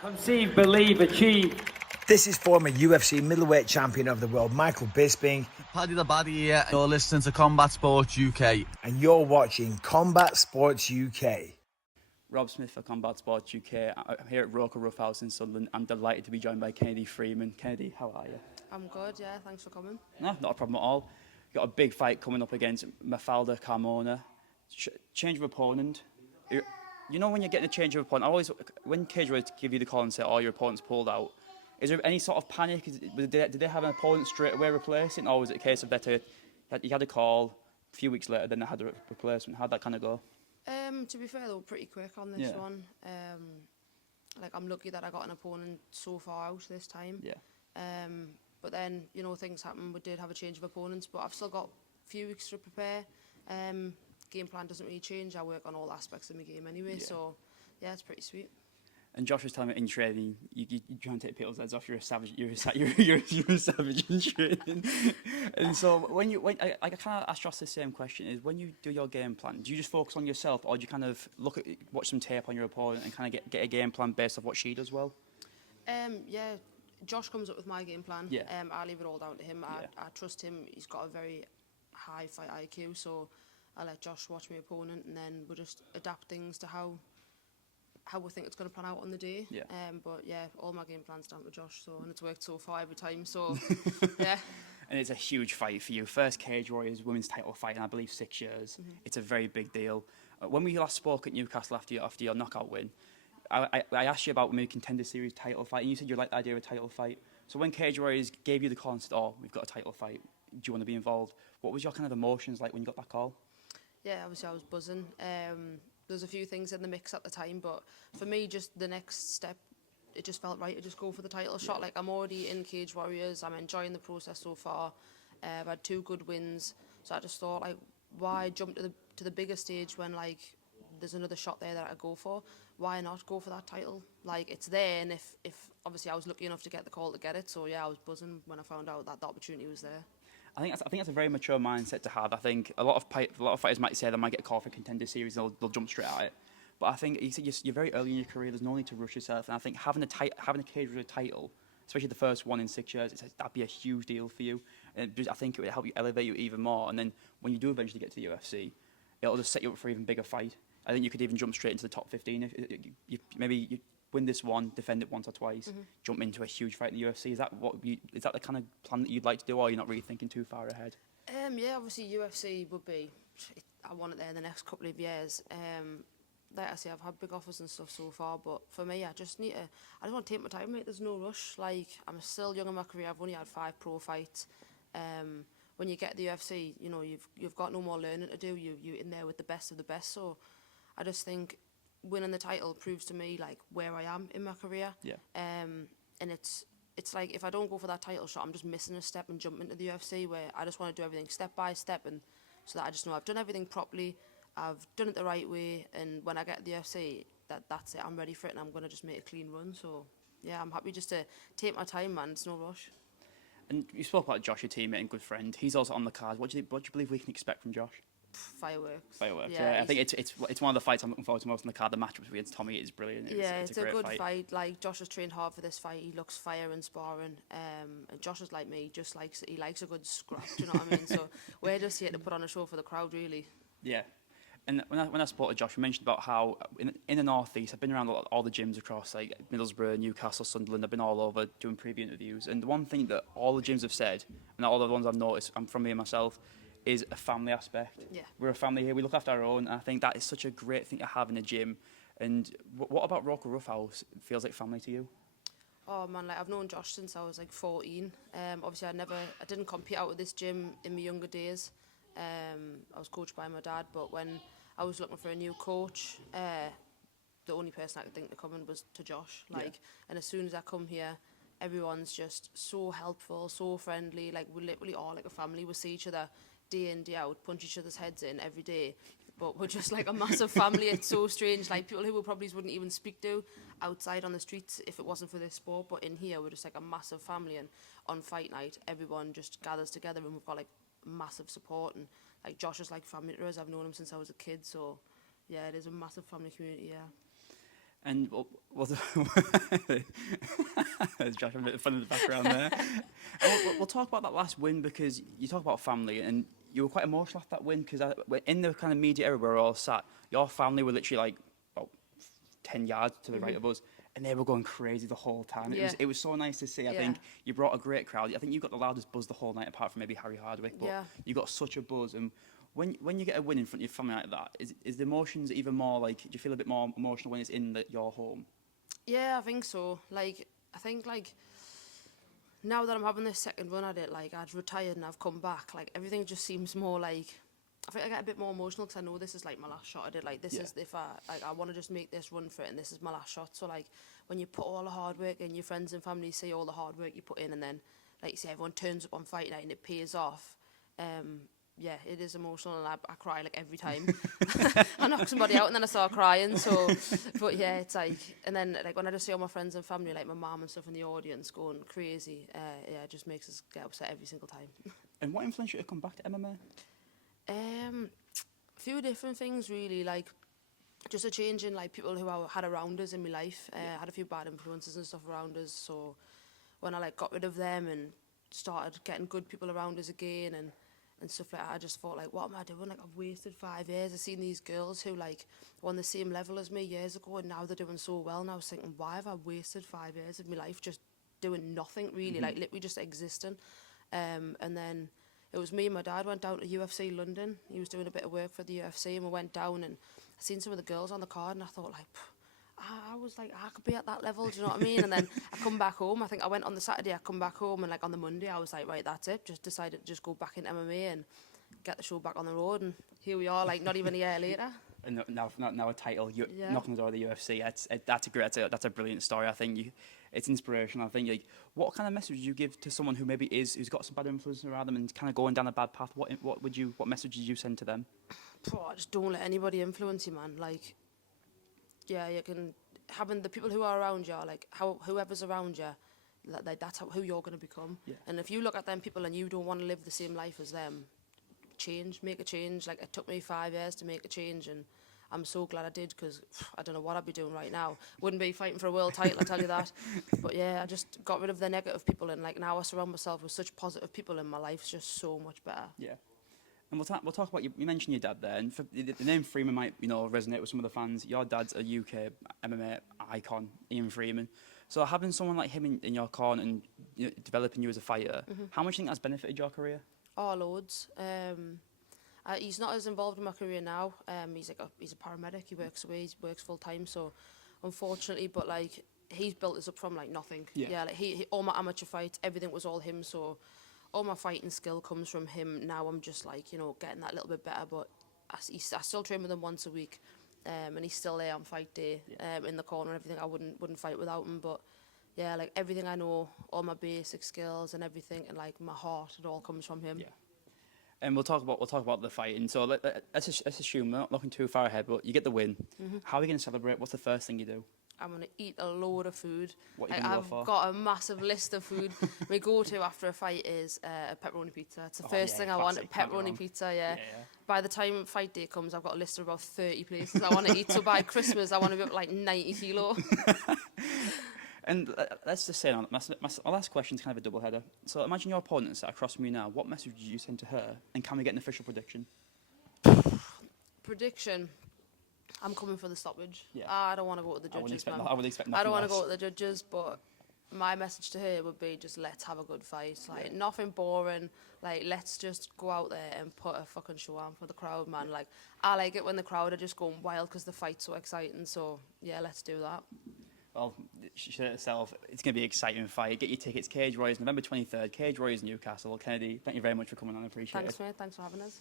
Conceive, believe, achieve. This is former UFC middleweight champion of the world, Michael Bisping. Paddy the Baddy here. You're listening to Combat Sports UK. And you're watching Combat Sports UK. Rob Smith for Combat Sports UK. I'm here at Roker Roughhouse in Sunderland. I'm delighted to be joined by Kennedy Freeman. Kennedy, how are you? I'm good, yeah. Thanks for coming. No, not a problem at all. You've got a big fight coming up against Mafalda Carmona. Change of opponent. You know when you're getting a change of opponent, when Cage Warriors give you the call and say, oh, your opponent's pulled out, is there any sort of panic? Did they have an opponent straight away replacing, or was it a case of you had a call, a few weeks later, then they had a replacement? How'd that kind of go? To be fair, they were pretty quick on this one. I'm lucky that I got an opponent so far out this time. Yeah. But then, things happen. We did have a change of opponents, but I've still got a few weeks to prepare. Game plan doesn't really change. I work on all aspects of my game anyway, so yeah, it's pretty sweet. And Josh was telling me in training, you try and take people's heads off. You're a savage. You're a savage in training. And so when I kind of asked Josh the same question: is when you do your game plan, do you just focus on yourself, or do you kind of watch some tape on your opponent and kind of get a game plan based off what she does well? Yeah, Josh comes up with my game plan. Yeah. I leave it all down to him. I trust him. He's got a very high fight IQ, so I let Josh watch my opponent, and then we'll just adapt things to how we think it's going to plan out on the day. Yeah. But yeah, all my game plans down to Josh, and it's worked so far every time. So yeah. And it's a huge fight for you. First Cage Warriors women's title fight in I believe 6 years. Mm-hmm. It's a very big deal. When we last spoke at Newcastle after your knockout win, I asked you about maybe Contender Series title fight, and you said you liked the idea of a title fight. So when Cage Warriors gave you the call and said, "Oh, we've got a title fight. Do you want to be involved?" What was your kind of emotions like when you got that call? Yeah, obviously I was buzzing. There's a few things in the mix at the time, but for me, just the next step, it just felt right to just go for the title shot. Like, I'm already in Cage Warriors. I'm enjoying the process so far. I've had 2 good wins, so I just thought, like, why jump to the bigger stage when, like, there's another shot there that I go for? Why not go for that title? Like, it's there, and if obviously I was lucky enough to get the call to get it, so yeah, I was buzzing when I found out that the opportunity was there. I think that's a very mature mindset to have. I think a lot of fighters might say they might get a call for Contender Series and they'll jump straight at it. But I think you said you're very early in your career. There's no need to rush yourself. And I think having a Cage Warriors title, especially the first one in 6 years, that'd be a huge deal for you. And I think it would help you elevate you even more. And then when you do eventually get to the UFC, it'll just set you up for an even bigger fight. I think you could even jump straight into the top 15. Maybe you win this one, defend it once or twice, jump into a huge fight in the UFC. Is that the kind of plan that you'd like to do, or are you not really thinking too far ahead? Yeah, obviously UFC would be. I want it there in the next couple of years. Like I say, I've had big offers and stuff so far, but for me, I just want to take my time, mate. There's no rush. Like, I'm still young in my career. I've only had 5 pro fights. When you get to the UFC, you've got no more learning to do. You're in there with the best of the best. So I just think winning the title proves to me, like, where I am in my career. Yeah. And it's like, if I don't go for that title shot, I'm just missing a step and jumping into the UFC, where I just want to do everything step by step, and so that I just know I've done everything properly, I've done it the right way, and when I get to the UFC, that's it, I'm ready for it, and I'm going to just make a clean run. So yeah, I'm happy just to take my time, man. It's no rush. And you spoke about Josh, your teammate and good friend. He's also on the card. What do you believe we can expect from Josh? Fireworks. Yeah. I think it's one of the fights I'm looking forward to most on the card. The matchup against Tommy is brilliant. It's a good great fight. Like, Josh has trained hard for this fight. He looks fire and sparring. And Josh is like me, he likes a good scrap. Do you know what I mean? So we're just here to put on a show for the crowd, really. Yeah. And when I spoke to Josh, we mentioned about how in the North East, I've been around all the gyms across, like Middlesbrough, Newcastle, Sunderland. I've been all over doing preview interviews. And the one thing that all the gyms have said, and all the ones I've noticed, I'm from here myself, is a family aspect. Yeah. We're a family here. We look after our own. And I think that is such a great thing to have in a gym. And what about Roker Roughhouse feels like family to you? Oh man, like, I've known Josh since I was like 14. Obviously I didn't compete out with this gym in my younger days. I was coached by my dad, but when I was looking for a new coach, the only person I could think to come in was to Josh. And as soon as I come here, everyone's just so helpful, so friendly. Like, we're literally all like a family. We see each other day in, day out, punch each other's heads in every day. But we're just like a massive family. It's so strange. Like, people who we probably wouldn't even speak to outside on the streets if it wasn't for this sport. But in here, we're just like a massive family. And on fight night, everyone just gathers together, and we've got like massive support. And like, Josh is like family to us. I've known him since I was a kid. So yeah, it is a massive family community, yeah. And there's Josh having a bit of fun in the background there. And we'll talk about that last win, because you talk about family, and you were quite emotional after that win, because in the kind of media area where we're all sat, your family were literally like about 10 yards to the right of us, and they were going crazy the whole time. Yeah. It was so nice to see. I think you brought a great crowd. I think you got the loudest buzz the whole night, apart from maybe Harry Hardwick, but you got such a buzz. And when you get a win in front of your family like that, is the emotions even more like, do you feel a bit more emotional when it's in your home? Yeah, I think so. Like, I think, like, now that I'm having this second run at it, like, I've retired and I've come back, like, everything just seems more like, I think I get a bit more emotional because I know this is, like, my last shot at it. Like, this is, if I want to just make this run for it, and this is my last shot. So, like, when you put all the hard work in, your friends and family see all the hard work you put in, and then, like you say, everyone turns up on fight night and it pays off. Yeah, it is emotional, and I cry like every time. I knock somebody out and then I start crying. So, but yeah, it's like, and then like when I just see all my friends and family, like my mum and stuff in the audience going crazy, yeah, it just makes us get upset every single time. And what influenced you to come back to MMA? A few different things really, like just a change in like people who I had around us in my life. I had a few bad influences and stuff around us, so when I like got rid of them and started getting good people around us again and stuff like that, I just thought like, what am I doing? Like, I've wasted 5 years. I've seen these girls who like were on the same level as me years ago, and now they're doing so well, and I was thinking, why have I wasted 5 years of my life just doing nothing really, like literally just existing? And then it was me and my dad went down to UFC London. He was doing a bit of work for the UFC, and we went down, and I seen some of the girls on the card, and I thought like, I was like, I could be at that level, do you know what I mean? And then I come back home. I think I went on the Saturday, I come back home, and like on the Monday, I was like, right, that's it. Just decided to just go back into MMA and get the show back on the road. And here we are, like not even a year later. And now a title, knocking the door of the UFC. That's a brilliant story. I think it's inspirational. I think like, what kind of message would you give to someone who maybe who's got some bad influence around them and kind of going down a bad path? What message did you send to them? Just don't let anybody influence you, man. Like, yeah, you can having the people who are around you, like whoever's around you, like that's who you're going to become. Yeah. And if you look at them people and you don't want to live the same life as them, make a change. Like, it took me 5 years to make a change, and I'm so glad I did, because I don't know what I'd be doing right now. Wouldn't be fighting for a world title, I tell you that. But yeah, I just got rid of the negative people, and like now I surround myself with such positive people, and my life's just so much better. Yeah. And we'll talk about you mentioned your dad there, and the name Freeman might resonate with some of the fans. Your dad's a UK MMA icon, Ian Freeman. So having someone like him in your corner and developing you as a fighter, how much do you think that's benefited your career? Oh, loads. He's not as involved in my career now. He's a paramedic. He works away. He works full time. So unfortunately, but like he's built us up from like nothing. Yeah, like he all my amateur fights, everything was all him. So all my fighting skill comes from him. Now I'm just like, getting that little bit better, but I still train with him once a week, and he's still there on fight day, in the corner and everything. I wouldn't fight without him, but yeah, like everything I know, all my basic skills and everything, and like my heart, it all comes from him. Yeah. And we'll talk about the fighting. So let's assume we're not looking too far ahead, but you get the win. How are you going to celebrate? What's the first thing you do? I'm going to eat a load of food. What are you going to go for? I've got a massive list of food. My go-to after a fight is a pepperoni pizza. It's the first thing I want, a pepperoni pizza, yeah. By the time fight day comes, I've got a list of about 30 places I want to eat. So by Christmas, I want to be up like 90 kilo. And let's just say, my last question is kind of a double header. So imagine your opponent sat across from you now. What message did you send to her? And can we get an official prediction? Prediction. I'm coming for the stoppage. Yeah. I don't want to go to the judges, man. I would expect nothing I don't want to less. go to the judges, but my message to her would be just let's have a good fight. Like, nothing boring. Like, let's just go out there and put a fucking show on for the crowd, man. Like, I like it when the crowd are just going wild because the fight's so exciting. So, yeah, let's do that. Well, she said it herself. It's going to be an exciting fight. Get your tickets. Cage Warriors, November 23rd. Cage Warriors, Newcastle. Kennedy, thank you very much for coming on. I appreciate it. Thanks, mate. Thanks for having us.